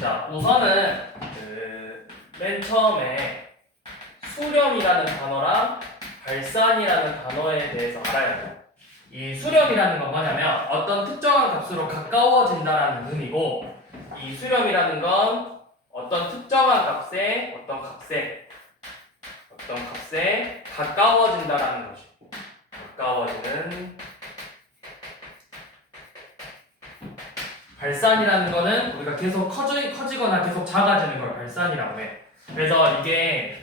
자, 우선은 맨 처음에 수렴이라는 단어랑 발산이라는 단어에 대해서 알아야 돼요. 이 수렴이라는 건 뭐냐면 어떤 특정한 값으로 가까워진다라는 의미고, 이 수렴이라는 건 어떤 특정한 값에 가까워진다라는 것이고, 가까워지는. 발산이라는 거는 우리가 계속 커지거나 계속 작아지는 걸 발산이라고 해. 그래서 이게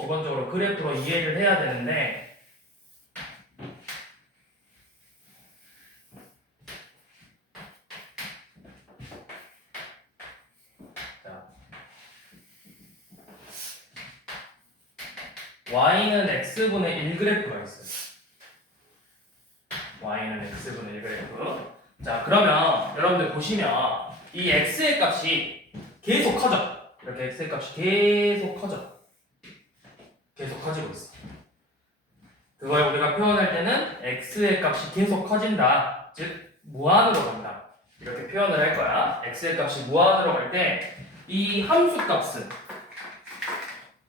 기본적으로 그래프로 이해를 해야 되는데, 자, y는 x분의 1 그래프가 있어요. y는 x분의 1 그래프. 자, 그러면 여러분들 보시면 이 x의 값이 계속 커져. 이렇게 x의 값이 계속 커지고 있어. 그걸 우리가 표현할 때는 x의 값이 계속 커진다, 즉 무한으로 간다, 이렇게 표현을 할 거야. x의 값이 무한으로 갈 때 이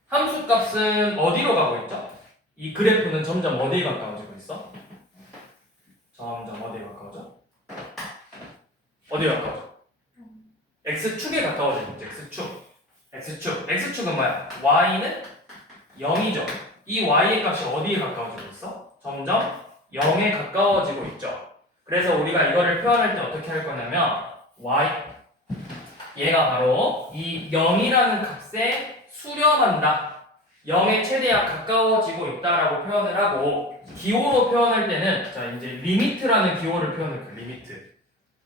함수값은 어디로 가고 있죠? 이 그래프는 점점 어디에 가까워지고 있어? 점점 어디에 가까워져? 어디에 가까워져? x축에 가까워지고 있죠. x축은 뭐야? y는 0이죠. 이 y의 값이 어디에 가까워지고 있어? 점점 0에 가까워지고 있죠. 그래서 우리가 이거를 표현할 때 어떻게 할 거냐면 얘가 바로 이 0이라는 값에 수렴한다, 0에 최대한 가까워지고 있다라고 표현을 하고, 기호로 표현할 때는 자 이제 리미트라는 기호를 표현할 거예요.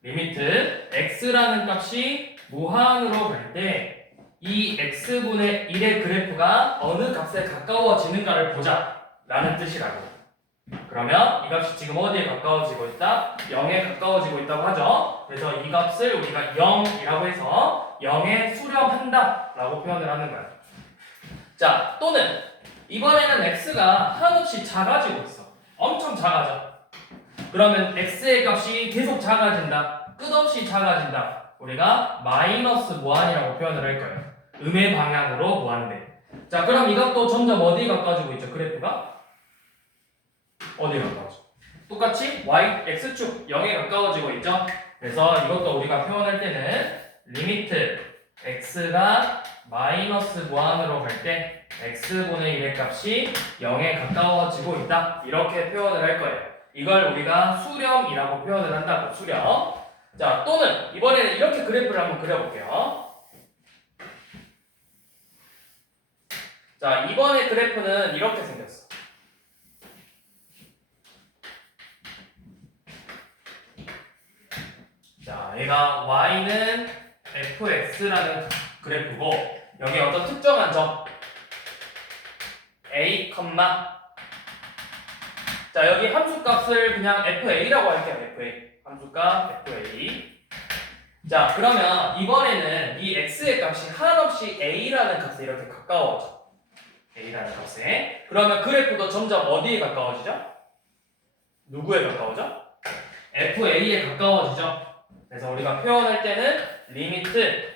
리미트 x라는 값이 무한으로 갈 때 이 x분의 1의 그래프가 어느 값에 가까워지는가를 보자 라는 뜻이라고. 그러면 이 값이 지금 어디에 가까워지고 있다? 0에 가까워지고 있다고 하죠. 그래서 이 값을 우리가 0이라고 해서 0에 수렴한다 라고 표현을 하는 거야. 자, 또는 이번에는 x가 한없이 작아지고 있어. 엄청 작아져. 그러면 x의 값이 계속 작아진다, 끝없이 작아진다, 우리가 마이너스 무한이라고 표현을 할 거예요. 음의 방향으로 무한대. 자, 그럼 이것도 점점 어디에 가까워지고 있죠? 그래프가 어디에 가까워져? 똑같이 x축 0에 가까워지고 있죠? 그래서 이것도 우리가 표현할 때는 리미트 x가 마이너스 무한으로 갈 때 x분의 1의 값이 0에 가까워지고 있다, 이렇게 표현을 할 거예요. 이걸 우리가 수렴이라고 표현을 한다고, 수렴. 자, 또는 이번에는 이렇게 그래프를 한번 그려볼게요. 자, 이번에 그래프는 이렇게 생겼어. 자, 얘가 y는 fx라는 그래프고, 여기 어떤 특정한 점 a, 자, 여기 함수값을 그냥 fa라고 할게요. 함수값 fa. 자, 그러면 이번에는 이 x의 값이 한없이 a라는 값에 이렇게 가까워져. a라는 값에. 그러면 그래프도 점점 어디에 가까워지죠? 누구에 가까워져? fa에 가까워지죠. 그래서 우리가 표현할 때는 리미트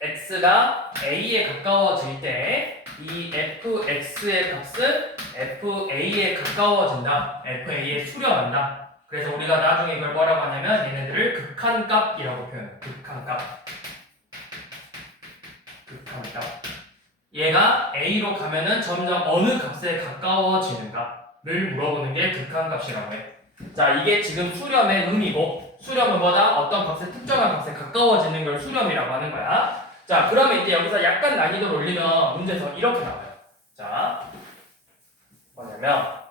x가 a에 가까워질 때 이 fx의 값은 fa에 가까워진다, fa에 수렴한다. 그래서 우리가 나중에 이걸 뭐라고 하냐면 얘네들을 극한값이라고 표현해요. 극한값. 얘가 a로 가면은 점점 어느 값에 가까워지는가를 물어보는 게 극한값이라고 해. 자, 이게 지금 수렴의 의미고, 수렴은 뭐다? 어떤 값에, 특정한 값에 가까워지는 걸 수렴이라고 하는 거야. 자, 그러면 이제 여기서 약간 난이도를 올리면 문제에서 이렇게 나와요. 자, 뭐냐면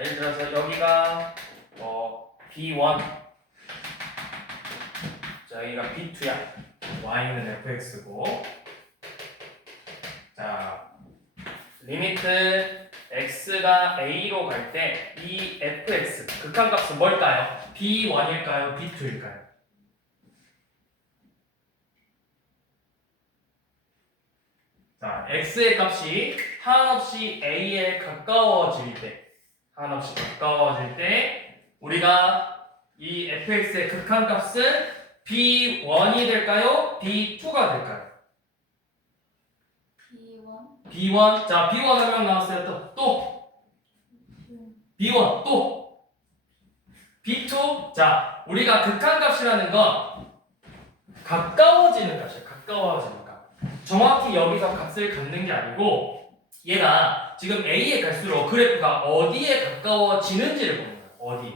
예를 들어서 여기가 B1, 자, 여기가 B2야. y는 fx고, 자, 리미트 x가 a로 갈 때 이 fx 극한값은 뭘까요? b1일까요? b2일까요? 자, x의 값이 한없이 a에 가까워질 때 우리가 이 fx의 극한값은 b1이 될까요? b2가 될까요? b1. 자, b1 한 명 나왔어요. 또 b1 또 b2. 자, 우리가 극한값이라는 건 가까워지는 값이에요. 가까워지는 값. 정확히 여기서 값을 갖는 게 아니고 얘가 지금 a에 갈수록 그래프가 어디에 가까워지는지를 보는 거야. 어디.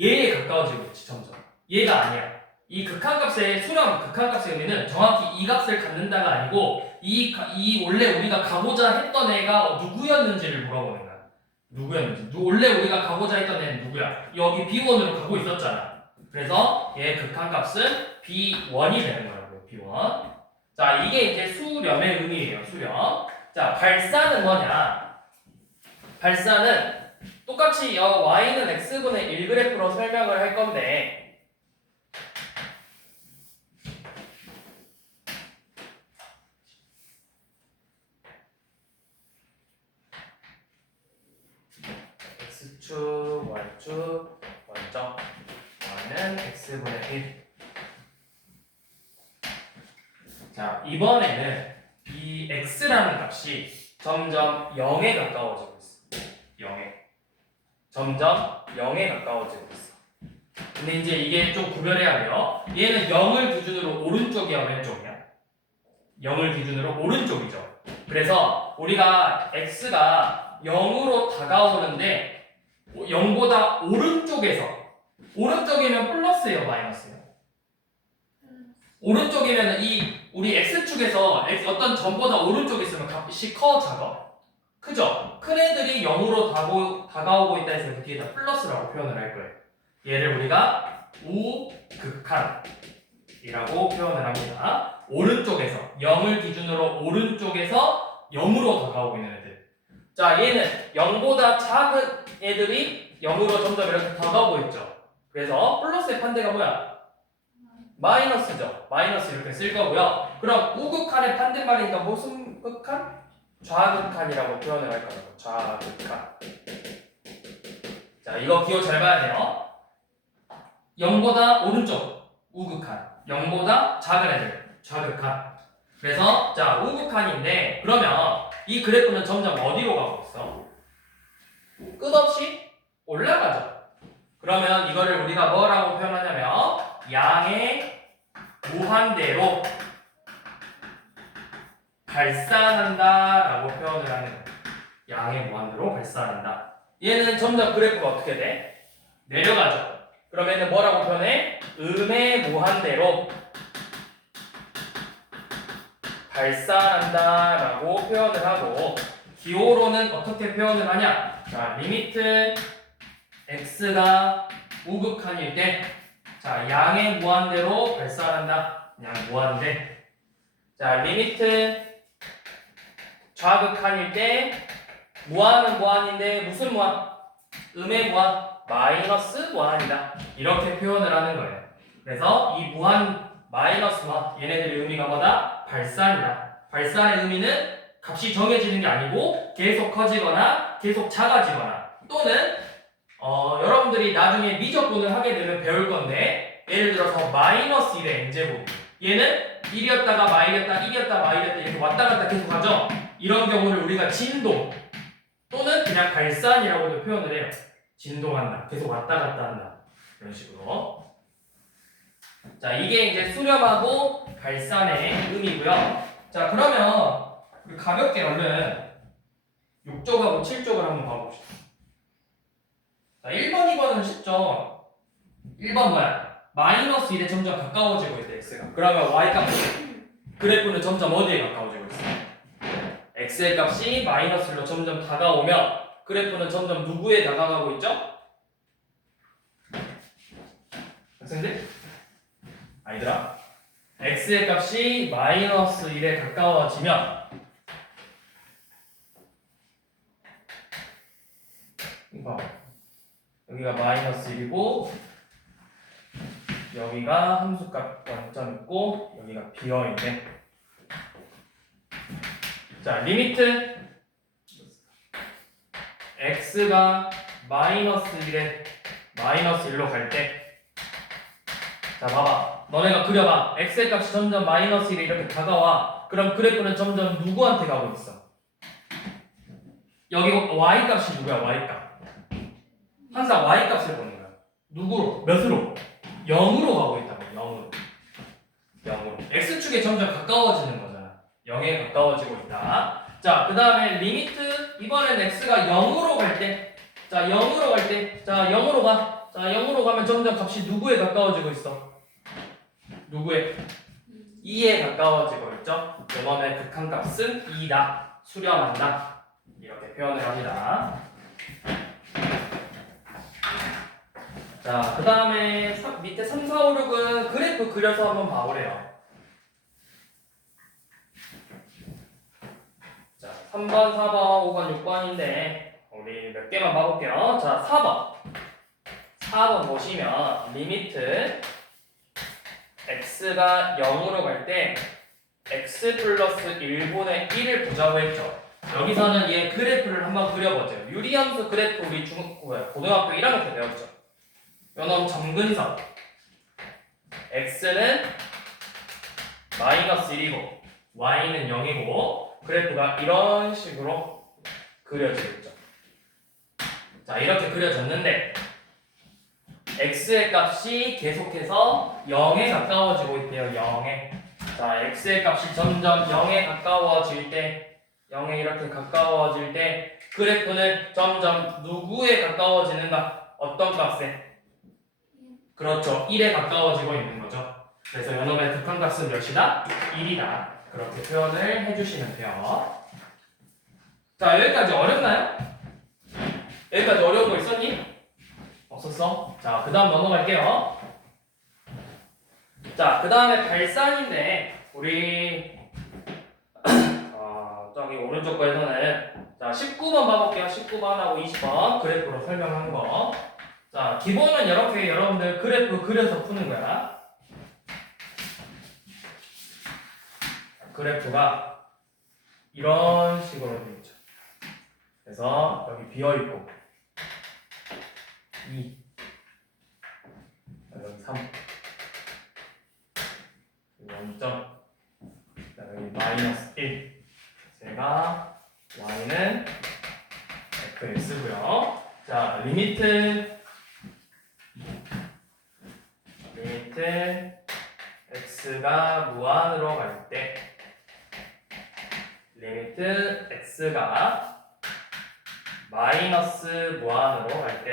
얘에 가까워지고 있지 점점. 얘가 아니야. 이 극한값의 수렴, 극한값의 의미는 정확히 이 값을 갖는다가 아니고 이 원래 우리가 가고자 했던 애가 누구였는지를 물어보는 거야. 누구였는지. 원래 우리가 가고자 했던 애는 누구야? 여기 B1으로 가고 있었잖아. 그래서 얘 극한값은 B1이 되는 거라고요. B1. 자, 이게 이제 수렴의 의미예요. 수렴. 자, 발사는 뭐냐? 발사는 똑같이 y는 x분의 1 그래프로 설명을 할 건데 x축, y축, 원점 y는 x분의 1. 자, 이번에는 이 x라는 값이 점점 0에 가까워지고 있어. 0에. 점점 0에 가까워지고 있어. 근데 이제 이게 좀 구별해야 돼요. 얘는 0을 기준으로 오른쪽이야, 왼쪽이야? 0을 기준으로 오른쪽이죠. 그래서 우리가 x가 0으로 다가오는데 0보다 오른쪽이면 플러스예요, 마이너스예요? 오른쪽이면 우리 x축에서 어떤 점보다 오른쪽에 있으면 값이 커, 작아? 크죠? 큰 애들이 0으로 다가오고 있다 해서 그 뒤에다 플러스라고 표현을 할 거예요. 얘를 우리가 우극한이라고 표현을 합니다. 오른쪽에서 0을 기준으로 오른쪽에서 0으로 다가오고 있는 애들. 자, 얘는 0보다 작은 애들이 0으로 점점 이렇게 다가오고 있죠. 그래서 플러스의 반대가 뭐야? 마이너스죠. 마이너스 이렇게 쓸 거고요. 그럼 우극한의 반대말이니까 무슨 극한? 좌극한이라고 표현을 할 거예요. 좌극한. 자, 이거 기호 잘 봐야 돼요. 0보다 오른쪽 우극한, 0보다 작은 애들 좌극한. 그래서 자, 우극한인데 그러면 이 그래프는 점점 어디로 가고 있어? 끝없이 올라가죠. 그러면 이거를 우리가 뭐라고 표현하냐면 양의 무한대로 발산한다 라고 표현을 하는 거예요. 양의 무한대로 발산한다. 얘는 점점 그래프가 어떻게 돼? 내려가죠. 그러면 뭐라고 표현해? 음의 무한대로 발산한다 라고 표현을 하고 기호로는 어떻게 표현을 하냐? 자, 리미트 x가 우극한일 때 자, 양의 무한대로 발산한다. 양 무한대. 자, 리미트 좌극한일 때 무한은 무한인데 무슨 무한? 음의 무한, 마이너스 무한이다. 이렇게 표현을 하는 거예요. 그래서 이 무한 마이너스 무한 얘네들의 의미가 뭐다? 발산이다. 발산의 의미는 값이 정해지는 게 아니고 계속 커지거나 계속 작아지거나 또는 여러분들이 나중에 미적분을 하게 되면 배울 건데 예를 들어서 마이너스 1의 n제곱 얘는 1이었다가 마이였다 1이었다 마이였다 이렇게 왔다 갔다 계속 하죠. 이런 경우를 우리가 진동 또는 그냥 발산이라고도 표현을 해요. 진동한다. 계속 왔다 갔다 한다. 이런 식으로. 자, 이게 이제 수렴하고 발산의 의미고요. 자, 그러면 우리 가볍게 얼른 6쪽하고 7쪽을 한번 봐봅시다. 자, 1번, 2번은 쉽죠? 1번 뭐야? 마이너스 1에 점점 가까워지고 있대, x가. 그러면 y 값 그래프는 점점 어디에 가까워지고 있어? x의 값이 마이너스 1로 점점 다가오면 그래프는 점점 누구에 다가가고 있죠? 학생들? 아니더라? x의 값이 마이너스 1에 가까워지면 이거 여기가 마이너스 1이고 여기가 함수값 0점 있고 여기가 비어있네. 자, 리미트 x가 마이너스 1에 마이너스 1로 갈 때 자, 봐봐. 너네가 그려봐. x의 값이 점점 마이너스 1에 이렇게 다가와. 그럼 그래프는 점점 누구한테 가고 있어? 여기 y 값이 누구야? y 값. 항상 y 값을 보는 거야. 누구로? 몇으로? 0으로 가고 있다고. 0으로. 0으로. x축에 점점 가까워지는 거잖아. 0에 가까워지고 있다. 자, 그 다음에 리미트 이번엔 x가 0으로 갈 때. 자, 0으로 갈 때. 자, 0으로 가. 자, 0으로 가면 점점 값이 누구에 가까워지고 있어? 누구에? 2에 가까워지고 있죠? 이번에 극한값은 2다. 수렴한다. 이렇게 표현을 합니다. 자, 그 다음에 밑에 3, 4, 5, 6은 그래프 그려서 한번 봐보래요. 자, 3번, 4번, 5번, 6번인데 우리 몇 개만 봐볼게요. 자, 4번. 4번 보시면 리미트 x가 0으로 갈 때 x 플러스 1분의 1을 보자고 했죠. 여기서는 얘 그래프를 한번 그려보죠. 유리함수 그래프 우리 고등학교 1학년 때 배웠죠. 요놈 점근선 x는 마이너스 1이고 y는 0이고 그래프가 이런 식으로 그려지겠죠. 자, 이렇게 그려졌는데 x의 값이 계속해서 0에 가까워지고 있대요. 0에. 자, x의 값이 점점 0에 가까워질 때 0에 이렇게 가까워질 때 그래프는 점점 누구에 가까워지는가? 어떤 값에? 그렇죠. 1에 가까워지고 있는 거죠. 그래서 요놈의 극한값은 몇이다? 1이다. 그렇게 표현을 해주시면 돼요. 자, 여기까지 어렵나요? 여기까지 어려운 거 있었니? 없었어? 자, 그 다음 넘어갈게요. 자, 그 다음에 발산인데 우리 저기 오른쪽 거에서는 자 19번 봐볼게요. 19번하고 20번 그래프로 설명한 거. 자, 기본은 이렇게 여러분들 그래프 그려서 푸는 거야. 그래프가 이런 식으로 되어 있죠. 그래서 여기 비어 있고 2 여기 3 0점 여기 마이너스 1 제가 y는 fx고요. 자, 리미트 x가 무한으로 갈 때 리미트 x가 마이너스 무한으로 갈 때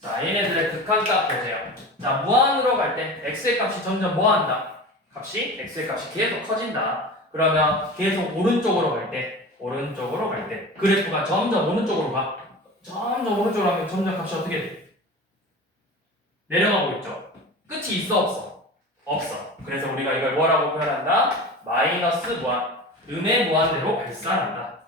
자, 얘네들의 극한값 보세요. 자, 무한으로 갈 때 x의 값이 점점 뭐한다? x의 값이 계속 커진다. 그러면 계속 오른쪽으로 갈 때 그래프가 점점 오른쪽으로 가. 점점 오른쪽으로 가면 점점 값이 어떻게 돼? 내려가고 있죠. 끝이 있어 없어? 없어. 그래서 우리가 이걸 뭐라고 표현한다? 마이너스 무한, 음의 무한대로 발산한다.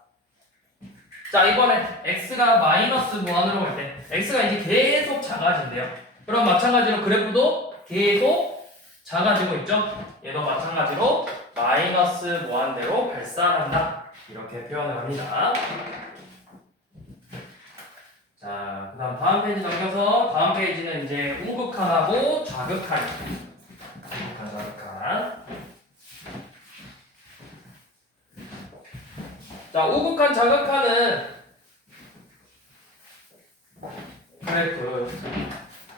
자, 이번에 x가 마이너스 무한으로 갈 때 x가 이제 계속 작아진대요. 그럼 마찬가지로 그래프도 계속 작아지고 있죠. 얘도 마찬가지로 마이너스 무한대로 발산한다. 이렇게 표현을 합니다. 자, 그 다음 페이지 넘겨서 다음 페이지는 이제 우극한하고 좌극한. 좌극한. 자, 우극한, 좌극한은 그래프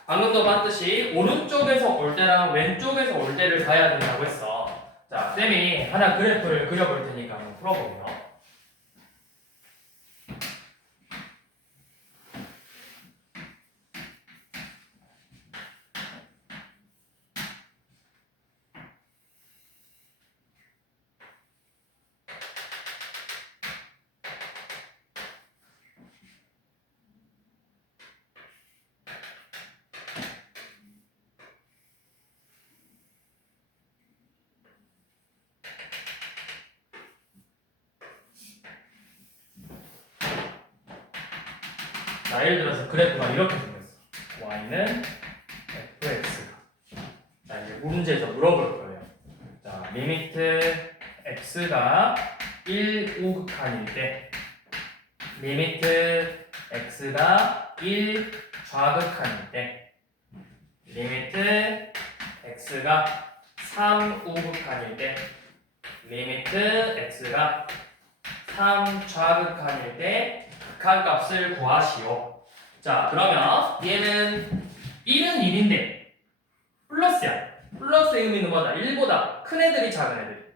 방금도 봤듯이 오른쪽에서 올 때랑 왼쪽에서 올 때를 가야 된다고 했어. 자, 쌤이 하나 그래프를 그려볼 테니까 한번 풀어볼게요. 자, 예를 들어서 그래프가 이렇게 생겼어. y는 fx가. 자, 이제 문제에서 물어볼 거예요. 자, 리미트 x가 1 우극한일 때, 리미트 x가 1 좌극한일 때, 리미트 x가 3 우극한일 때, 리미트 x가 3 좌극한일 때 극한값을 구하시오. 자, 그러면 얘는 1은 1인데 플러스야. 플러스의 의미는 뭐다? 1보다 큰 애들이 작은 애들.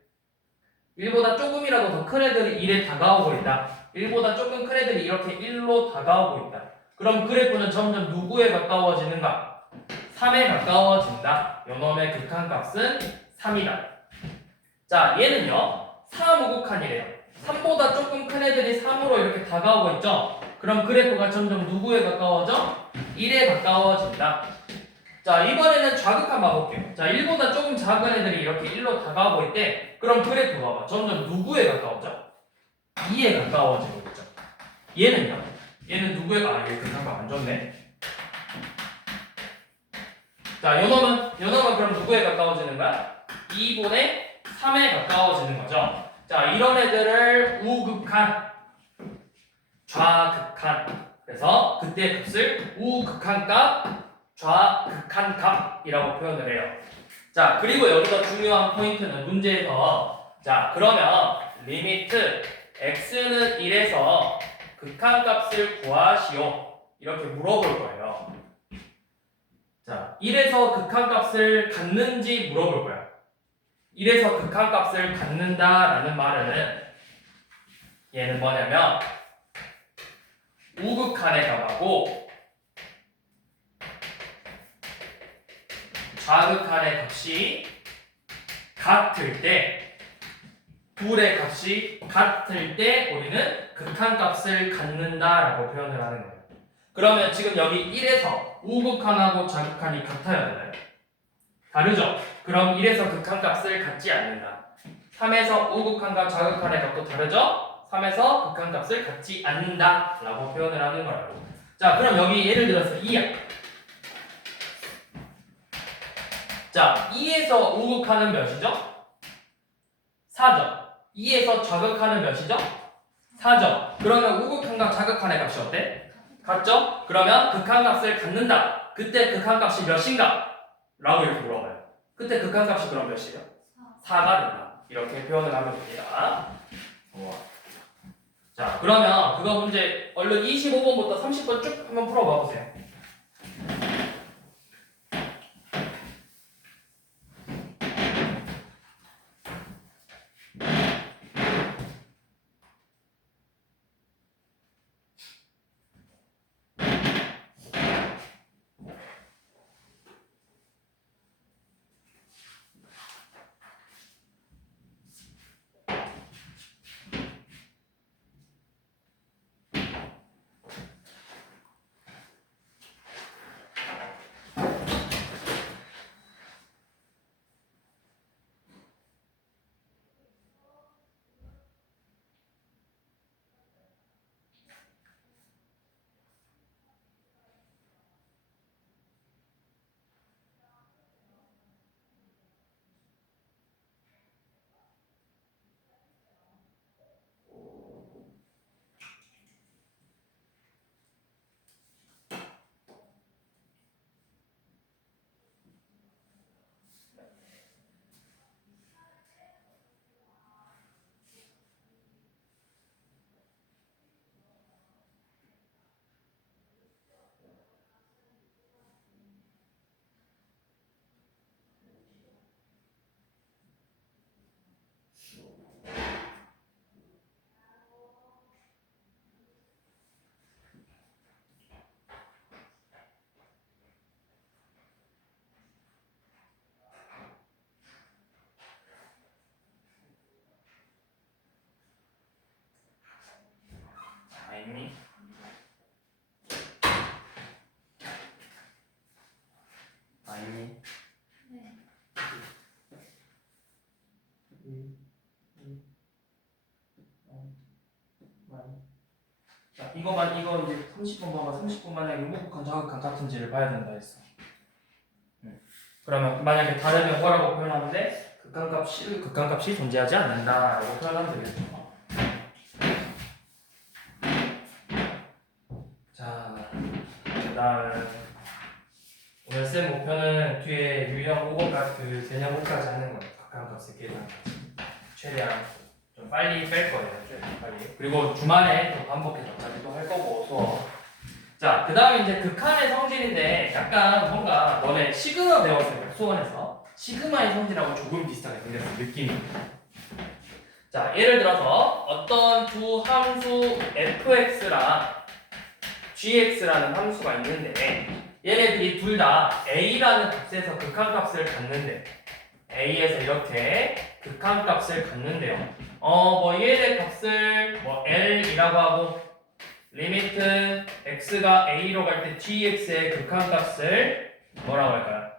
1보다 조금이라도 더 큰 애들이 1에 다가오고 있다. 1보다 조금 큰 애들이 이렇게 1로 다가오고 있다. 그럼 그래프는 점점 누구에 가까워지는가? 3에 가까워진다. 요놈의 극한값은 3이다. 자, 얘는요 3 우극한이래요. 3보다 조금 큰 애들이 3으로 이렇게 다가오고 있죠? 그럼 그래프가 점점 누구에 가까워져? 1에 가까워진다. 자, 이번에는 좌극한 봐볼게요. 자, 1보다 조금 작은 애들이 이렇게 1로 다가오고 있대. 그럼 그래프 봐봐. 점점 누구에 가까워져? 2에 가까워지고 있죠. 얘는요? 얘는 누구에, 얘 극한값 안 좋네. 자, 요놈은 그럼 누구에 가까워지는 거야? 2분의 3에 가까워지는 거죠. 자, 이런 애들을 우극한, 좌극한. 그래서 그때 값을 우극한값, 좌극한값이라고 표현을 해요. 자, 그리고 여기서 중요한 포인트는 문제에서, 자, 그러면 리미트 x는 1에서 극한값을 구하시오. 이렇게 물어볼 거예요. 자, 1에서 극한값을 갖는지 물어볼 거야. 1에서 극한값을 갖는다라는 말은 얘는 뭐냐면 우극한의 값하고 좌극한의 값이 같을 때, 둘의 값이 같을 때 우리는 극한값을 갖는다라고 표현을 하는 거예요. 그러면 지금 여기 1에서 우극한하고 좌극한이 같아야 되나요? 다르죠? 그럼 1에서 극한값을 갖지 않는다. 3에서 우극한과 좌극한의 값도 다르죠? 3에서 극한값을 갖지 않는다 라고 표현을 하는 거라고. 자, 그럼 여기 예를 들어서 2야. 자, 2에서 우극한은 몇이죠? 4죠. 2에서 좌극한은 몇이죠? 4죠. 그러면 우극한과 좌극한의 값이 어때? 같죠? 그러면 극한값을 갖는다. 그때 극한값이 몇인가? 라고 이렇게 물어봐요. 그때 극한값이 그럼 몇이에요? 4가 된다. 이렇게 표현을 하면 됩니다. 자, 그러면 그거 문제 얼른 25번부터 30번 쭉 한번 풀어봐 보세요. 자, 이거 이제 30번 봐봐. 30번 만약에 무극한 자극한 같은지를 봐야 된다 했어. 그러면 만약에 다르면 뭐라고 표현하면 돼? 극한값이 존재하지 않는다라고 표현하면 되겠죠. 자, 그다음 오늘 쌤 목표는 뒤에 유형 5번까지 그 개념 5까지 하는 거예요. 극한값의 계산까지 최대한 좀 빨리 뺄 거예요. 좀 빨리. 그리고 주말에 또 반복해서까지도 할 거고 수업. 자, 그 다음에 이제 극한의 성질인데 약간 뭔가 너네 시그마 배웠을 거야 수원에서. 시그마의 성질하고 조금 비슷하게 생겼어 느낌이. 자, 예를 들어서 어떤 두 함수 fx랑 gx라는 함수가 있는데 얘네들이 둘 다 a라는 값에서 극한값을 갖는데 a에서 이렇게 극한값을 갖는데요. 뭐 얘네 값을 뭐 l이라고 하고 리미트 x가 a로 갈 때 gx의 극한값을 뭐라고 할까요?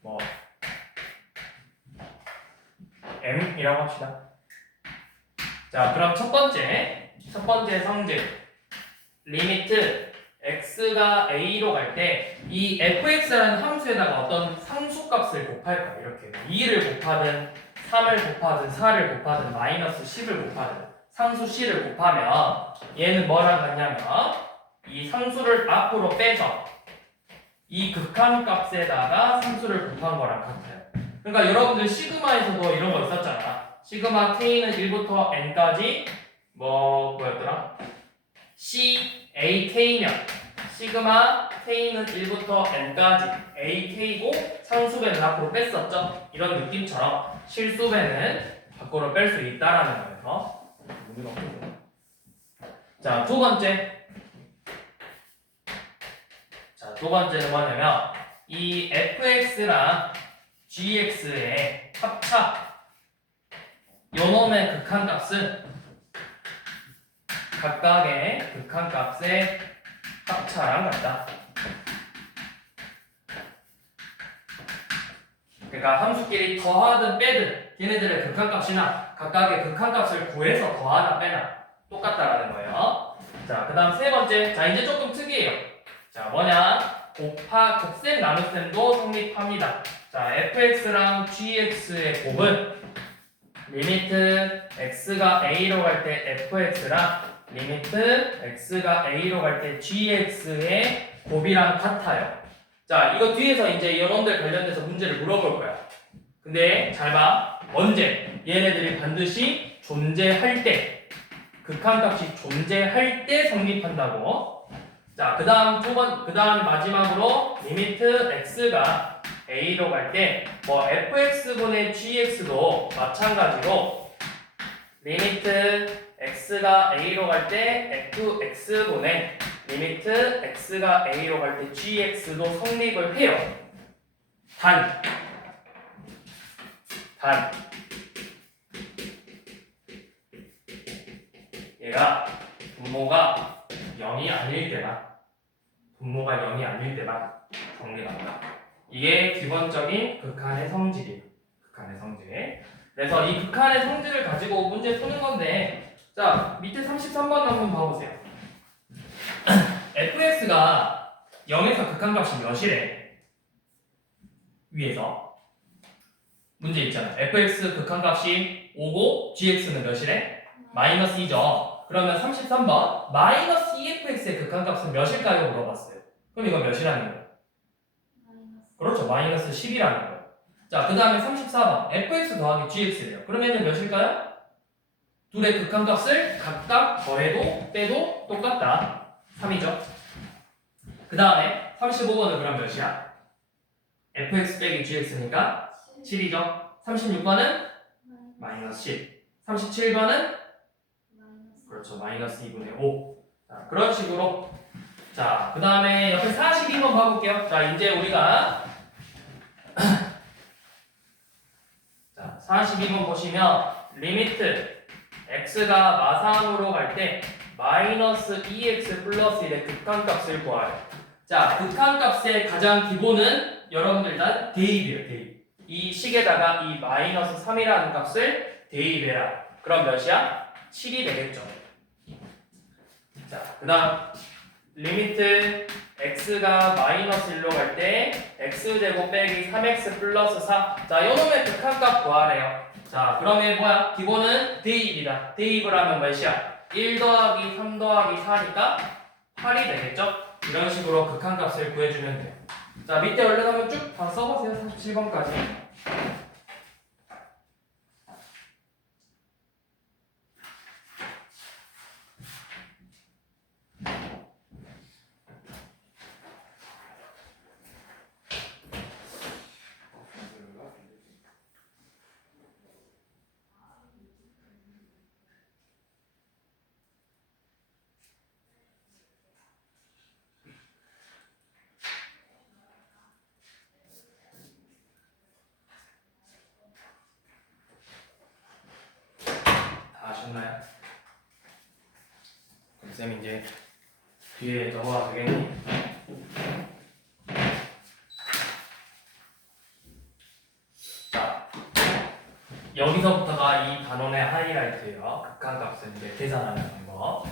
뭐 m이라고 합시다. 자, 그럼 첫 번째 성질 리미트 x가 a로 갈 때 이 fx라는 함수에다가 어떤 상수값을 곱할 거야. 이렇게 2를 곱하든 3을 곱하든 4를 곱하든 마이너스 10을 곱하든 상수 c를 곱하면 얘는 뭐랑 같냐면 이 상수를 앞으로 빼서 이 극한값에다가 상수를 곱한 거랑 같아요. 그러니까 여러분들 시그마에서도 이런 거 있었잖아. 시그마 k는 1부터 n까지 뭐였더라? c a k면 시그마 k는 1부터 n까지 a k고 상수배는 앞으로 뺐었죠. 이런 느낌처럼 실수배는 밖으로 뺄 수 있다라는 거예요. 자, 두 번째는 뭐냐면 이 fx랑 gx의 합차 요놈의 극한값은 각각의 극한값의 합차랑 같다. 그러니까 함수끼리 더하든 빼든 얘네들의 극한값이나 각각의 극한값을 구해서 더하나 빼나 똑같다라는 거예요. 자, 그 다음 세 번째. 자, 이제 조금 특이해요. 자, 뭐냐? 곱셈 나눗셈도 성립합니다. 자, fx랑 gx의 곱은 리미트 x가 a로 갈 때 fx랑 리미트 x가 a로 갈 때 gx의 곱이랑 같아요. 자, 이거 뒤에서 이제 이놈들 관련돼서 문제를 물어볼 거야. 근데 잘 봐. 언제? 얘네들이 반드시 존재할 때, 극한값이 존재할 때 성립한다고. 자, 그 다음 마지막으로 리미트 x가 a로 갈 때 뭐 fx분의 gx도 마찬가지로 리미트 x가 a로 갈 때 fx분의 리미트 x가 a로 갈 때 gx도 성립을 해요. 단 얘가 분모가 0이 아닐 때만 성립한다. 이게 기본적인 극한의 성질이에요. 극한의 성질. 그래서 이 극한의 성질을 가지고 문제 푸는 건데, 자, 밑에 33번 한번 봐보세요. fx가 0에서 극한값이 몇이래? 위에서 문제 있잖아. fx 극한값이 5고 gx는 몇이래? 마이너스 2죠. 그러면 33번 마이너스 2fx의 극한값은 몇일까요? 물어봤어요. 그럼 이거 몇이라는 거예요? 그렇죠. 마이너스 10이라는 거예요. 자, 그 다음에 34번 fx 더하기 gx예요. 그러면 얘는 몇일까요? 둘의 극한값을 각각 더해도 빼도 똑같다. 3이죠. 그 다음에 35번은 그럼 몇이야? fx 빼기 gx니까 7이죠. 36번은 마이너스 10. 37번은 그렇죠. 마이너스 2분의 5. 자, 그런 식으로. 자, 그 다음에 옆에 42번 봐볼게요. 자, 이제 우리가 자, 42번 보시면 리미트 x가 마삼으로 갈 때 마이너스 2x 플러스 1의 극한값을 구하래. 자, 극한값의 가장 기본은 여러분들 일단 대입이에요. 대입. 이 식에다가 이 마이너스 3이라는 값을 대입해라. 그럼 몇이야? 7이 되겠죠. 자, 그 다음 리미트 x가 마이너스 1로 갈 때 x제곱 빼기 3x 플러스 4. 자, 요놈의 극한값 구하래요. 자, 그러면 뭐야? 기본은 대입이다. 대입을 하면 몇이야? 1 더하기 3 더하기 4니까 8이 되겠죠? 이런 식으로 극한값을 구해주면 돼요. 자, 밑에 얼른 한번 쭉 다 써보세요. 37번까지. 다 아셨나요? 그럼 쌤 이제 뒤에 넘어가도 되겠니? 자, 여기서부터가 이 단원의 하이라이트예요. 극한값을 이제 계산하는 방법.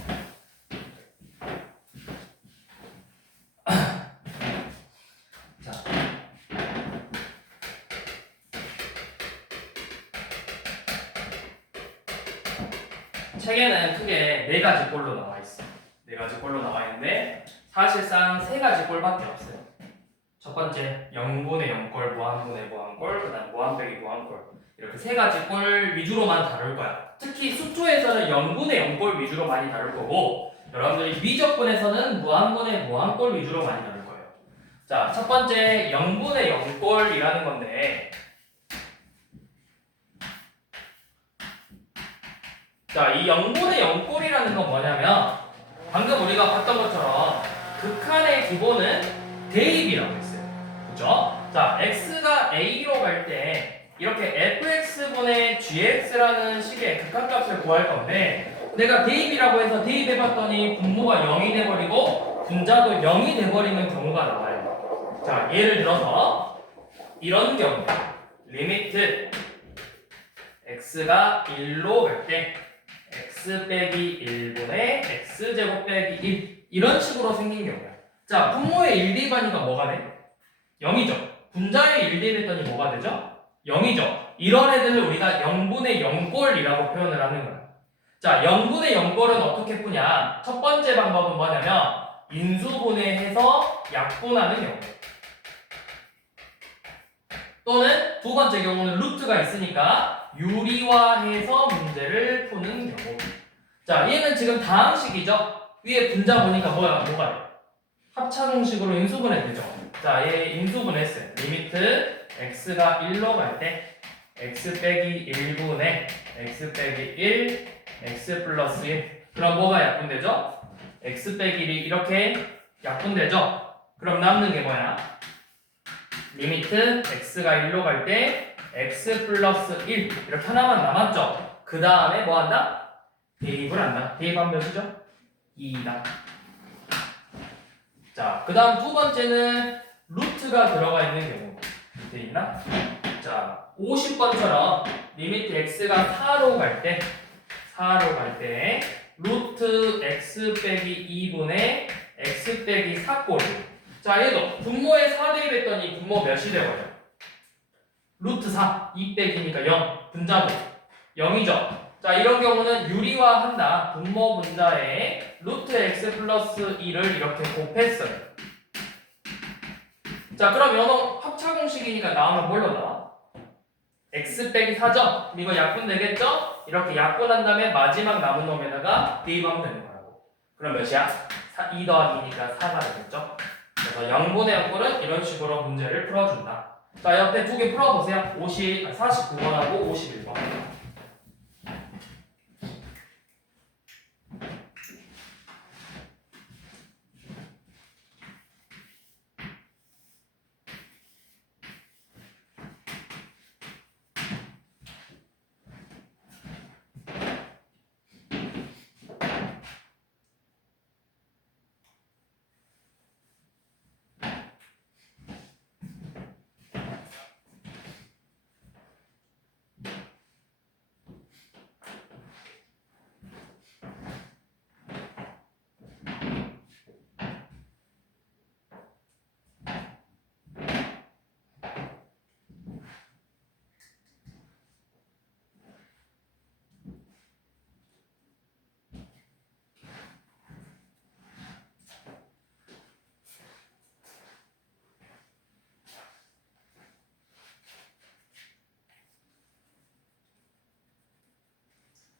자, 책에는 크게 4가지 꼴로 나와 있어. 4가지 꼴로 나와 있는데 사실상 3가지 꼴밖에 없어요. 첫 번째 0분의 0꼴, 무한분의 무한꼴, 그 다음 무한 빼기 무한꼴. 이렇게 3가지 꼴 위주로만 다룰 거야. 특히 수초에서는 0분의 0꼴 위주로 많이 다룰 거고, 여러분들이 미적분에서는 무한분의 무한꼴 위주로 많이 다룰 거예요. 자, 첫 번째 0분의 0꼴이라는 건데, 자, 이 0분의 0꼴이라는 건 뭐냐면 방금 우리가 봤던 것처럼 극한의 기본은 대입이라고 했어요. 그죠? 자, x가 a로 갈 때 이렇게 fx분의 gx라는 식의 극한값을 구할 건데, 내가 대입이라고 해서 대입해봤더니 분모가 0이 돼버리고 분자도 0이 돼버리는 경우가 나와요. 자, 예를 들어서 이런 경우 리미트 x가 1로 갈 때 x 빼기 1분의 x제곱 빼기 1, 이런 식으로 생긴 경우야. 자, 분모의 1 대입하니까 뭐가 돼? 0이죠. 분자의 1 대입했더니 뭐가 되죠? 0이죠. 이런 애들을 우리가 0분의 0꼴이라고 표현을 하는 거야. 자, 0분의 0꼴은 어떻게 푸냐? 첫 번째 방법은 뭐냐면 인수분해해서 약분하는 경우, 또는 두 번째 경우는 루트가 있으니까 유리화해서 문제를 푸는 경우. 자, 얘는 지금 다항식이죠. 위에 분자 보니까 뭐가 돼? 합차공식으로 인수분해 되죠. 자, 얘 인수분해했어요. 리미트 x가 1로 갈 때 x 빼기 1분의 x 빼기 1, x 플러스 1. 그럼 뭐가 약분되죠? x 빼기 1이 이렇게 약분되죠? 그럼 남는 게 뭐야? 리미트 x가 1로 갈 때 x 플러스 1, 이렇게 하나만 남았죠? 그 다음에 뭐 한다? 대입을 한다. 대입하면 몇이죠? 2다. 자, 그 다음 두 번째는 루트가 들어가 있는 경우. 밑에 있나? 자, 50번처럼 리미트 x가 4로 갈 때 루트 x 빼기 2분의 x 빼기 4꼴. 자, 얘도 분모에 4 대입했더니 분모 몇이 되어요? 루트 4, 2 빼기니까 0, 분자도 0이죠. 자, 이런 경우는 유리화한다. 분모 분자에 루트 x 플러스 2를 이렇게 곱했어요. 자, 그럼 요놈 합차공식이니까 나오면 뭘로 나와? x 빼기 4죠? 이거 약분 되겠죠? 이렇게 약분한 다음에 마지막 남은 놈에다가 대입하면 되는 거라고. 그럼 몇이야? 2 더하기니까 4가 되겠죠? 그래서 0분의 0꼴은 이런 식으로 문제를 풀어준다. 자, 옆에 두 개 풀어보세요. 49번하고 51번.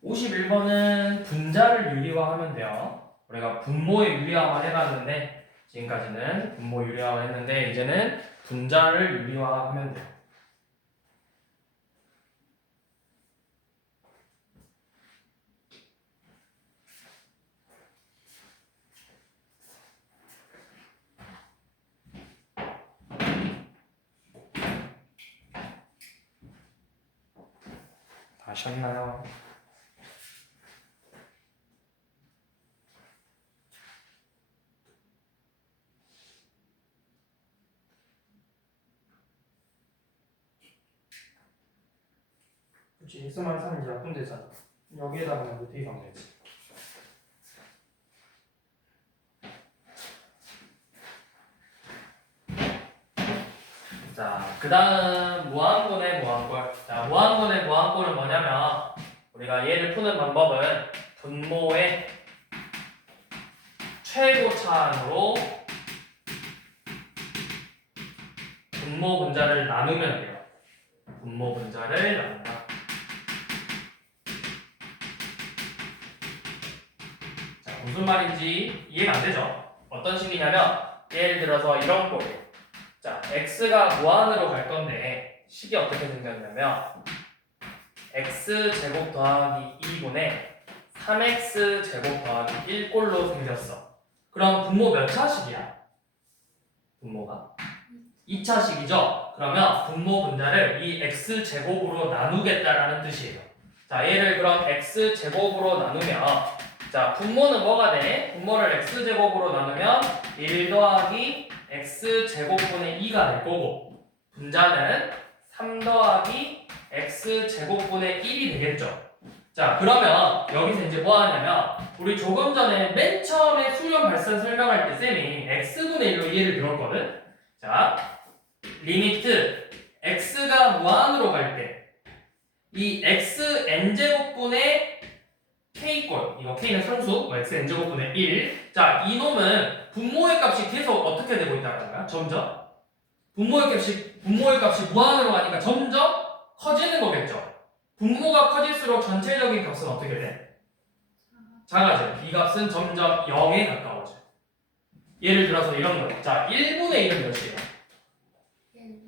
51번은 분자를 유리화하면 돼요. 우리가 분모의 유리화만 해봤는데 지금까지는 분모 유리화만 했는데 이제는 분자를 유리화하면 돼요. 아셨나요? 그치, x만 3이지 약분되잖아. 여기에다가 먼저 대입하면 되지. 자, 그 다음 무한분의 무한꼴. 자, 무한분의 무한꼴은 뭐냐면 우리가 얘를 푸는 방법은 분모의 최고차항으로 분모 분자를 나누면 돼요. 분모 분자를 나눈다. 자, 무슨 말인지 이해가 안 되죠? 어떤 식이냐면 예를 들어서 이런 꼴이에요. 자, x가 무한으로 갈 건데 식이 어떻게 생겼냐면 x제곱 더하기 2분의 3x제곱 더하기 1꼴로 생겼어. 그럼 분모 몇 차식이야? 분모가 2차식이죠? 그러면 분모 분자를 이 x제곱으로 나누겠다라는 뜻이에요. 자, 얘를 그럼 x제곱으로 나누면 자, 분모는 뭐가 돼? 분모를 x제곱으로 나누면 1 더하기 x제곱분의 2가 될 거고 분자는 3 더하기 x제곱분의 1이 되겠죠. 자, 그러면 여기서 이제 뭐 하냐면 우리 조금 전에 맨 처음에 수렴 발산 설명할 때 쌤이 x분의 1로 이해를 들었거든. 자, 리미트 x가 무한으로 갈 때 이 xn제곱분의 k꼴, 이거 k는 상수, xn제곱분의 1. 자, 이놈은 분모의 값이 계속 어떻게 되고 있다는 거야? 점점 분모의 값이 무한으로 가니까 점점 커지는 거겠죠. 분모가 커질수록 전체적인 값은 어떻게 돼? 작아져요. 이 값은 점점 0에 가까워져. 예를 들어서 이런 거. 자, 1분의 1은 몇이에요?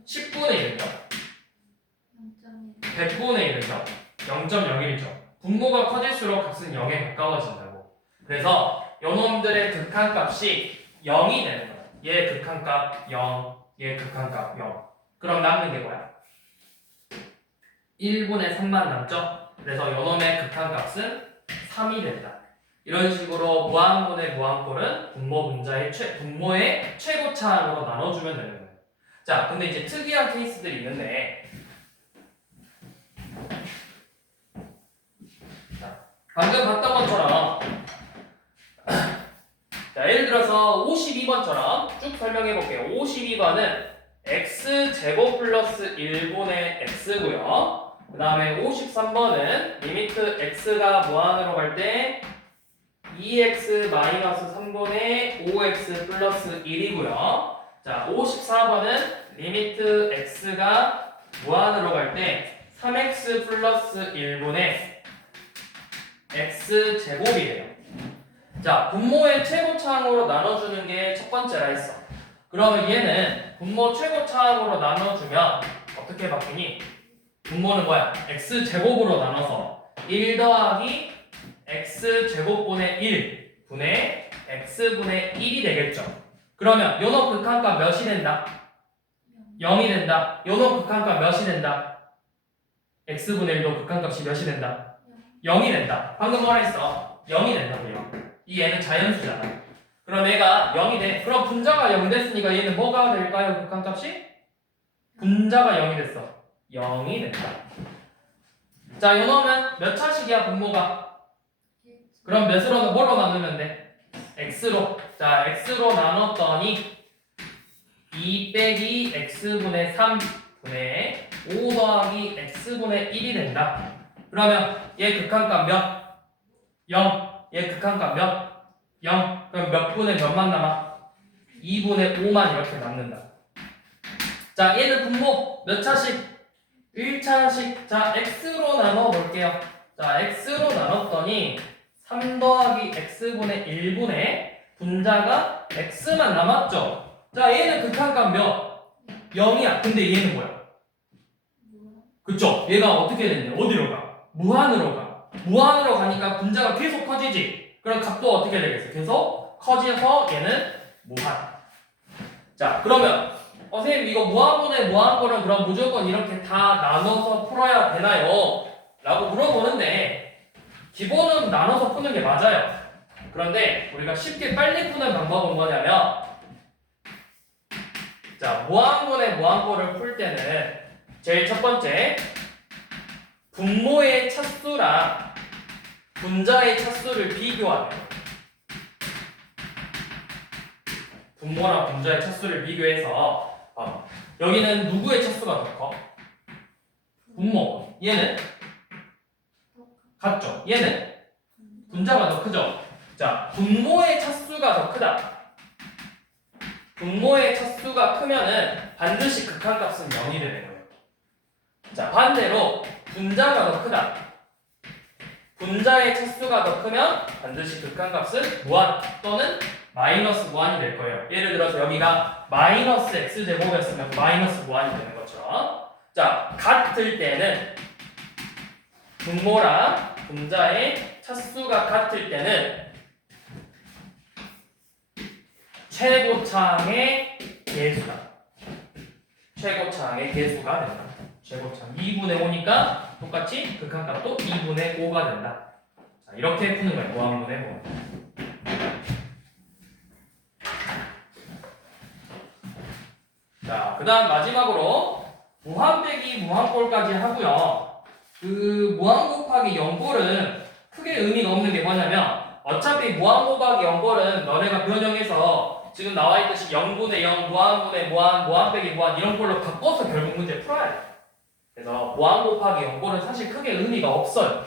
10분의 1은 100분의 1은 0.01죠. 분모가 커질수록 값은 0에 가까워진다고. 그래서 요놈들의 극한값이 0이 되는 거야. 얘 극한값 0, 얘 극한값 0. 그럼 남는 게 뭐야? 1분의 3만 남죠? 그래서 요놈의 극한값은 3이 된다. 이런 식으로 무한분의 무한꼴은 분모의 최고차항으로 나눠주면 되는 거예요. 자, 근데 이제 특이한 케이스들이 있는데 자, 방금 봤던 것처럼 자, 예를 들어서 52번처럼 쭉 설명해 볼게요. 52번은 x제곱 플러스 1분의 x고요. 그 다음에 53번은 리미트 x가 무한으로 갈 때 2x 마이너스 3분의 5x 플러스 1이고요. 자, 54번은 리미트 x가 무한으로 갈 때 3x 플러스 1분의 x제곱이래요. 자, 분모의 최고차항으로 나눠주는 게 첫 번째라 했어. 그러면 얘는 분모 최고차항으로 나눠주면 어떻게 바뀌니? 분모는 뭐야? x제곱으로 나눠서 1 더하기 x제곱분의 1 분의 x분의 1이 되겠죠. 그러면 요놈 극한값 몇이 된다? 0이 된다. 요놈 극한값 몇이 된다? x분의 1도 극한값이 몇이 된다? 0이 된다. 방금 뭐라 했어? 0이 된다고요. 이 얘는 자연수잖아. 그럼 얘가 0이 돼. 그럼 분자가 0 됐으니까 얘는 뭐가 될까요? 극한값이? 분자가 0이 됐어. 0이 됐다. 자, 요놈은 몇 차식이야 분모가? 그럼 뭐로 나누면 돼? x로. 자, x로 나눴더니 2 빼기 x분의 3 분의 5 더하기 x분의 1이 된다. 그러면 얘 극한값 몇? 0. 얘 극한값 몇? 0. 그럼 몇 분의 몇만 남아? 2분의 5만 이렇게 남는다. 자, 얘는 분모 몇 차식? 1차식. 자, x로 나눠 볼게요. 자, x로 나눴더니 3 더하기 x분의 1분의 분자가 x만 남았죠. 자, 얘는 극한값 몇? 0이야. 근데 얘는 뭐야? 그쵸? 얘가 어떻게 됐냐? 어디로 가? 무한으로 가. 무한으로 가니까 분자가 계속 커지지. 그럼 값도 어떻게 되겠어? 계속 커져서 얘는 무한. 자, 그러면 선생님 이거 무한분의 무한거는 그럼 무조건 이렇게 다 나눠서 풀어야 되나요? 라고 물어보는데 기본은 나눠서 푸는 게 맞아요. 그런데 우리가 쉽게 빨리 푸는 방법은 뭐냐면 자, 무한분의 무한거를 풀 때는 제일 첫 번째 분모의 차수랑 분자의 차수를 비교하는 거예요. 분모랑 분자의 차수를 비교해서 여기는 누구의 차수가 더 커? 분모. 얘는 같죠? 얘는 분자가 더 크죠? 자, 분모의 차수가 더 크다. 분모의 차수가 크면은 반드시 극한값은 0이 되는 거예요. 자, 반대로 분자가 더 크다. 분자의 차수가 더 크면 반드시 극한값은 무한 또는 마이너스 무한이 될 거예요. 예를 들어서 여기가 마이너스 x제곱이었으면 마이너스 무한이 되는 것처럼. 자, 같을 때는 분모랑 분자의 차수가 같을 때는 최고차항의 개수다. 최고차항의 개수가 된다. 최고차항 2분의 5니까 똑같이 극한값도 2분의 5가 된다. 자, 이렇게 푸는 거예요. 무한분의 무한. 자, 그 다음 마지막으로 무한 빼기 무한꼴까지 하고요. 그 무한 곱하기 0꼴은 크게 의미가 없는 게 뭐냐면 어차피 무한 곱하기 0꼴은 너네가 변형해서 지금 나와 있듯이 0분의 0, 무한분의 무한, 무한 빼기 무한 이런 걸로 바꿔서 결국 문제 풀어야 돼. 그래서 무한 곱하기 0꼴은 사실 크게 의미가 없어요.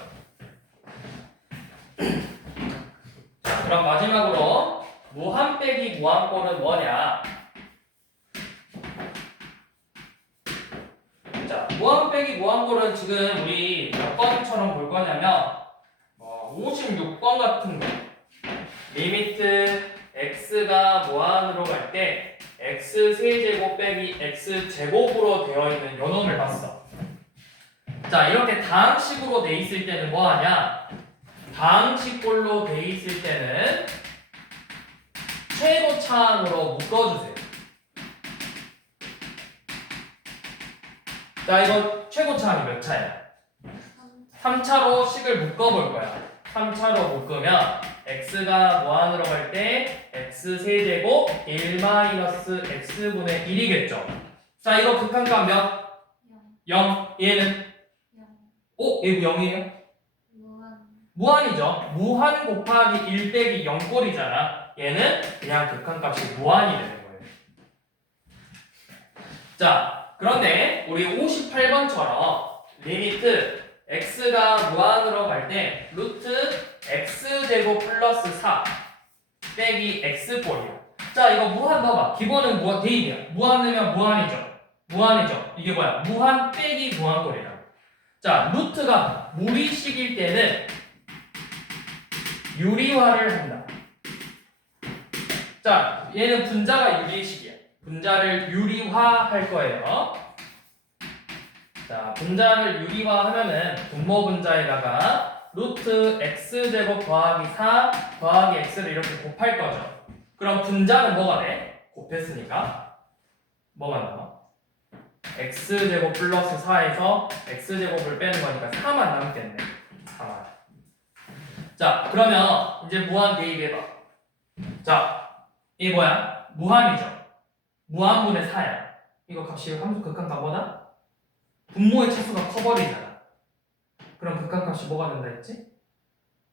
자, 그럼 마지막으로 무한 빼기 무한꼴은 뭐냐? 자, 무한 빼기 무한꼴은 지금 우리 몇 번처럼 볼 거냐면 56번 같은 거. 리미트 x가 무한으로 갈 때 x 세제곱 빼기 x 제곱으로 되어 있는 요 놈을 봤어. 자, 이렇게 다항식으로 돼 있을 때는 뭐 하냐? 다항식꼴로 돼 있을 때는 최고차항으로 묶어주세요. 자, 이거 최고차항이 몇 차야? 3차로 식을 묶어볼 거야. 3차로 묶으면 x가 무한으로 갈 때 x 세제곱 1-x분의 1이겠죠. 자, 이거 극한값 몇? 0. 얘는? 얘 0이에요? 무한이죠. 무한 곱하기 1 빼기 0꼴이잖아. 얘는 그냥 극한값이 무한이 되는 거예요. 자, 그런데 우리 58번처럼 리미트 x가 무한으로 갈 때 루트 x제곱 플러스 4 빼기 x꼴이야. 자, 이거 무한 넣어봐. 기본은 무한 대입이야. 무한 넣으면 무한이죠. 무한이죠. 이게 뭐야? 무한 빼기 무한꼴이라고. 자, 루트가 무리식일 때는 유리화를 한다. 자, 얘는 분자가 유리식이야. 분자를 유리화할 거예요. 자, 분자를 유리화하면은 분모 분자에다가 루트 x제곱 더하기 4 더하기 x를 이렇게 곱할 거죠. 그럼 분자는 뭐가 돼? 곱했으니까 뭐가 나와? x제곱 플러스 4에서 x제곱을 빼는 거니까 4만 남겠네. 4만. 자, 그러면 이제 무한 대입해봐. 자, 이게 뭐야? 무한이죠. 무한분의 4야. 이거 값이 함수 극한값보다 분모의 차수가 커버리잖아. 그럼 극한값이 뭐가 된다 했지?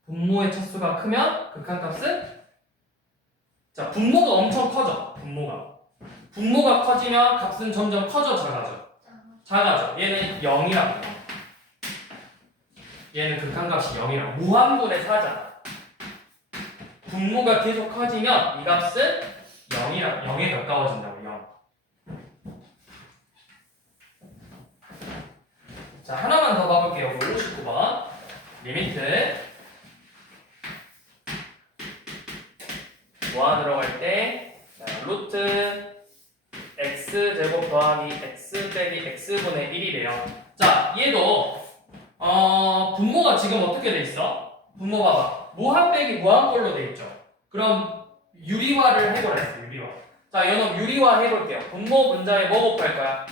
분모의 차수가 크면 극한값은 자, 분모가 엄청 커져. 분모가 커지면 값은 점점 커져 작아져. 작아져. 얘는 0이라고. 얘는 극한값이 0이라고. 무한분의 4잖아. 분모가 계속 커지면 이 값은 0에 가까워진다고. 0. 자, 하나만 더 봐볼게요. 59번. 리미트 무한으로 갈 때 루트 x제곱 더하기 x 빼기 x분의 1이래요. 자, 얘도 분모가 지금 어떻게 돼 있어? 분모 봐봐. 무한 빼기 무한꼴로 돼 있죠. 그럼 유리화를 해보랬어. 유리화. 자, 얘는 유리화 해볼게요. 분모 분자에 뭐 곱할 거야?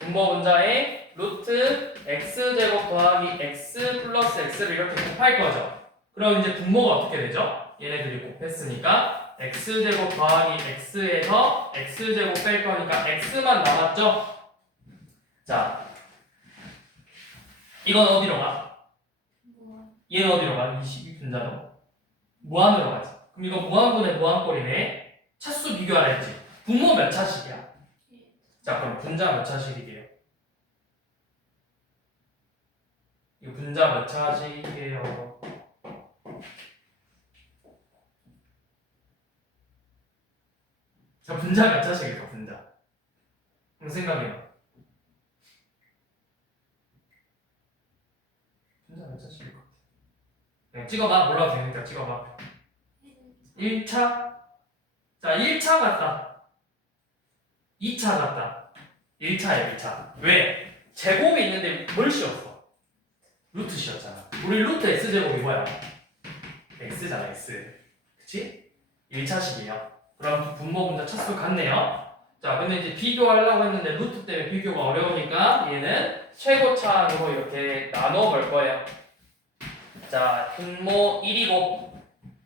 분모 분자에 루트 x제곱 더하기 x 플러스 x를 이렇게 곱할 거죠. 그럼 이제 분모가 어떻게 되죠? 얘네들이 곱했으니까 x제곱 더하기 x에서 x제곱 뺄 거니까 x만 남았죠? 자, 이건 어디로 가? 얘는 어디로 가? 이 분자는? 무한으로 가지. 그럼 이거 무한분의 무한꼴이네. 차수 비교하라 했지. 분모 몇 차식이야? 자, 그럼 분자 몇 차식이게요? 이 분자 몇 차식이에요? 자, 분자 몇 차식일까? 분자. 한번 생각해봐. 분자 몇 차식일 것 같아? 그냥 찍어봐. 몰라도 되니까 찍어봐. 1차. 자, 1차 같다. 2차 같다. 1차야, 1차. 왜? 제곱이 있는데 뭘 씌웠어? 루트 씌웠잖아. 우리 루트 x제곱이 뭐야? x잖아, x. 그치? 1차식이에요. 그럼 분모 분자 차수 같네요. 자, 근데 이제 비교하려고 했는데 루트 때문에 비교가 어려우니까 얘는 최고차로 이렇게 나눠 볼 거예요. 자, 분모 1이고,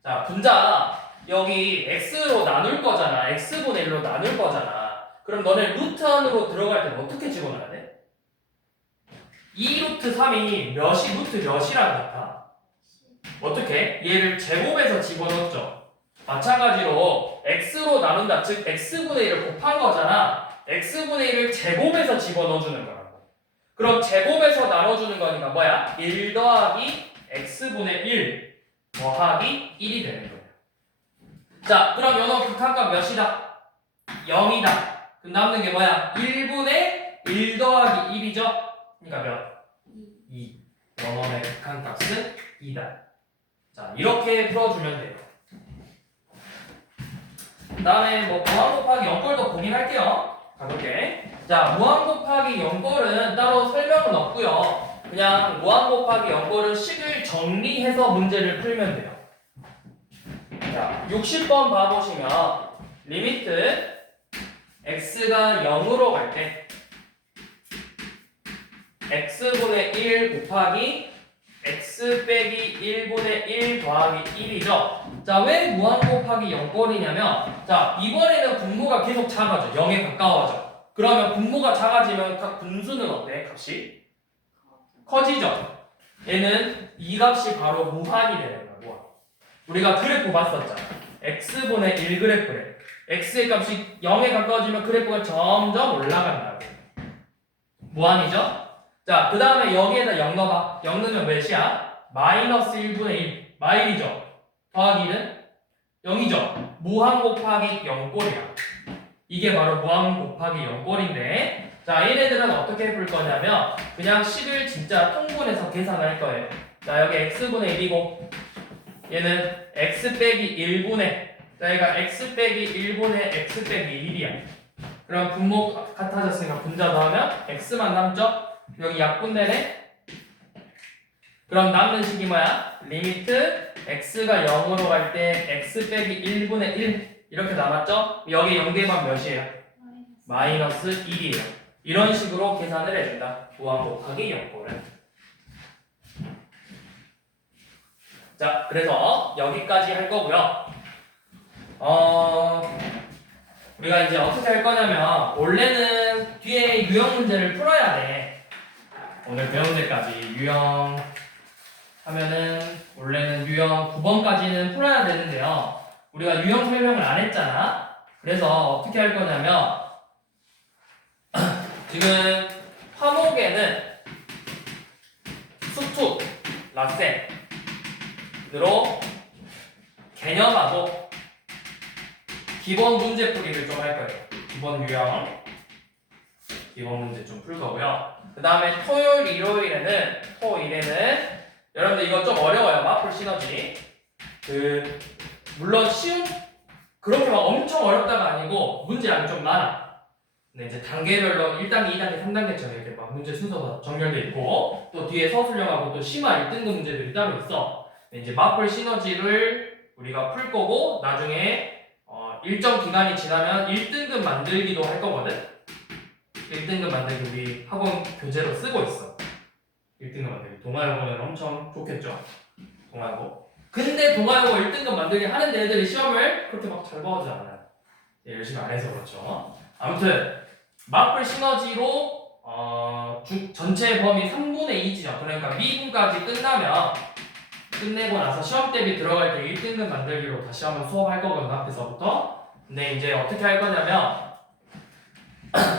자, 분자 여기 x로 나눌 거잖아. x분의 1로 나눌 거잖아. 그럼 너네 루트 안으로 들어갈 때는 어떻게 집어넣어야 돼? 2루트 3이 몇이 루트 몇이랑 같아? 어떻게? 얘를 제곱해서 집어넣었죠. 마찬가지로 x로 나눈다. 즉 x분의 1을 곱한 거잖아. x분의 1을 제곱해서 집어넣어주는 거라고. 그럼 제곱해서 나눠주는 거니까 뭐야? 1 더하기 x분의 1 더하기 1이 되는 거예요. 자, 그럼 연어 극한값 몇이다? 0이다. 그럼 남는 게 뭐야? 1분의 1 더하기 1이죠? 그러니까 몇? 2. 연어의 극한값은 2다. 자, 이렇게 풀어주면 돼요. 그 다음에 뭐 무한 곱하기 0꼴도 고민할게요. 가볼게. 자, 무한 곱하기 0꼴은 따로 설명은 없고요. 그냥 무한 곱하기 0꼴은 식을 정리해서 문제를 풀면 돼요. 자, 60번 봐보시면 리미트 x가 0으로 갈 때 x분의 1 곱하기 x 빼기 1분의 1 더하기 1이죠. 자, 왜 무한 곱하기 0꼴이냐면, 자, 이번에는 분모가 계속 작아져. 0에 가까워져. 그러면 분모가 작아지면 각 분수는 어때? 값이? 커지죠. 얘는 이 값이 바로 무한이 되는 거야. 무한. 우리가 그래프 봤었잖아. x분의 1 그래프래. x의 값이 0에 가까워지면 그래프가 점점 올라간다고. 무한이죠? 자, 그 다음에 여기에다 0 넣어봐. 0 넣으면 몇이야? 마이너스 1분의 1. 마일이죠. 더하기 1은 0이죠. 무한 곱하기 0꼴이야. 이게 바로 무한 곱하기 0꼴인데, 자, 얘네들은 어떻게 풀 거냐면 그냥 식을 진짜 통분해서 계산할 거예요. 자, 여기 x분의 1이고 얘는 x 빼기 1분의, 자, 얘가 x 빼기 1분의 x 빼기 1이야. 그럼 분모 같아졌으니까 분자 더하면 x만 남죠? 여기 약분되네? 그럼 남는 식이 뭐야? 리미트 x가 0으로 갈 때 x 빼기 1분의 1 이렇게 남았죠? 여기 0대만 몇이에요? 마이너스 1이에요. 이런 식으로 계산을 해준다. 무한 곱하기 0꼴은. 자, 그래서 여기까지 할 거고요. 우리가 이제 어떻게 할 거냐면 원래는 뒤에 유형 문제를 풀어야 돼. 오늘 배운 데까지 유형 하면은 원래는 유형 9번까지는 풀어야 되는데요. 우리가 유형 설명을 안 했잖아. 그래서 어떻게 할 거냐면 지금 화목에는 수투, 라센으로 개념하고 기본 문제 풀이를 좀 할 거예요. 기본 유형. 기본 문제 좀 풀 거고요. 그 다음에 토일에는 여러분들 이거 좀 어려워요. 마플 시너지. 물론 쉬운 그렇게 막 엄청 어렵다가 아니고 문제량이 좀 많아. 근데 이제 단계별로 1단계, 2단계, 3단계처럼 이렇게 막 문제 순서가 정렬돼 있고 또 뒤에 서술형하고 또 심화 1등급 문제들이 따로 있어. 근데 이제 마플 시너지를 우리가 풀 거고 나중에 일정 기간이 지나면 1등급 만들기도 할 거거든. 1등급 만들기 우리 학원 교재로 쓰고 있어. 1등급 만들기. 동아여고는 엄청 좋겠죠. 동아여고. 근데 동아여고 1등급 만들기 하는데 애들이 시험을 그렇게 막 잘 봐오지 않아요. 열심히 안 해서 그렇죠. 아무튼 마플 시너지로 전체 범위 3분의 2 지점 그러니까 미분까지 끝내고 나서 시험 대비 들어갈 때 1등급 만들기로 다시 한번 수업할 거거든 앞에서부터. 근데 이제 어떻게 할 거냐면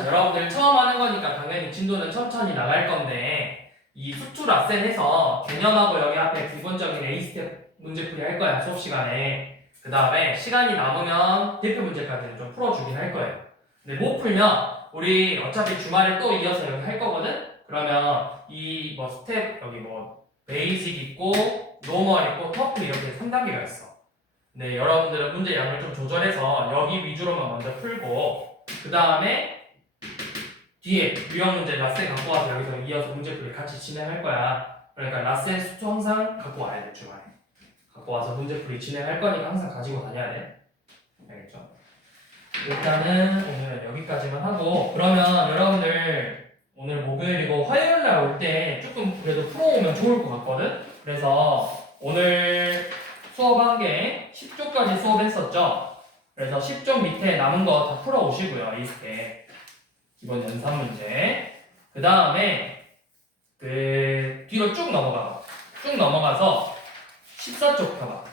여러분들 처음 하는 거니까 당연히 진도는 천천히 나갈 건데 이 수투 라센에서 개념하고 여기 앞에 기본적인 A스텝 문제풀이 할 거야 수업 시간에. 그 다음에 시간이 남으면 대표 문제까지는 좀 풀어주긴 할 거예요. 근데 못 풀면 우리 어차피 주말에 또 이어서 여기 할 거거든? 그러면 이 스텝 여기 베이직 있고 노멀 있고 터프 이렇게 3단계가 있어. 근데 여러분들은 문제 양을 좀 조절해서 여기 위주로만 먼저 풀고 그 다음에 뒤에 유형 문제 라센 갖고 와서 여기서 이어서 문제풀이 같이 진행할 거야. 그러니까 라센 수투 항상 갖고 와야 돼 주말에. 갖고 와서 문제풀이 진행할 거니까 항상 가지고 다녀야 돼. 알겠죠? 일단은 오늘은 여기까지만 하고 그러면 여러분들 오늘 목요일이고 화요일날 올 때 조금 그래도 풀어오면 좋을 것 같거든? 그래서 오늘 수업한 게 10조까지 수업했었죠? 그래서 10조 밑에 남은 거 다 풀어오시고요. 이렇게 기본 연산 문제 그 다음에 뒤로 쭉 넘어가서 14쪽 펴봐.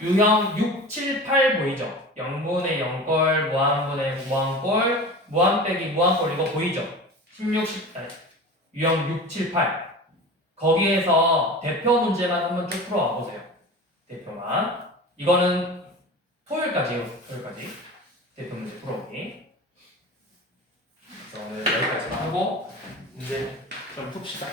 유형 6, 7, 8 보이죠? 0분의 0꼴, 무한분의 무한꼴, 무한 빼기 무한꼴 이거 보이죠? 16, 10, 유형 6, 7, 8 거기에서 대표 문제만 한번 쭉 풀어와 보세요. 대표만 이거는 토요일까지요. 토요일까지 대표 문제 풀어오기. 그래서 오늘 여기까지만 하고 이제 좀 풉시다.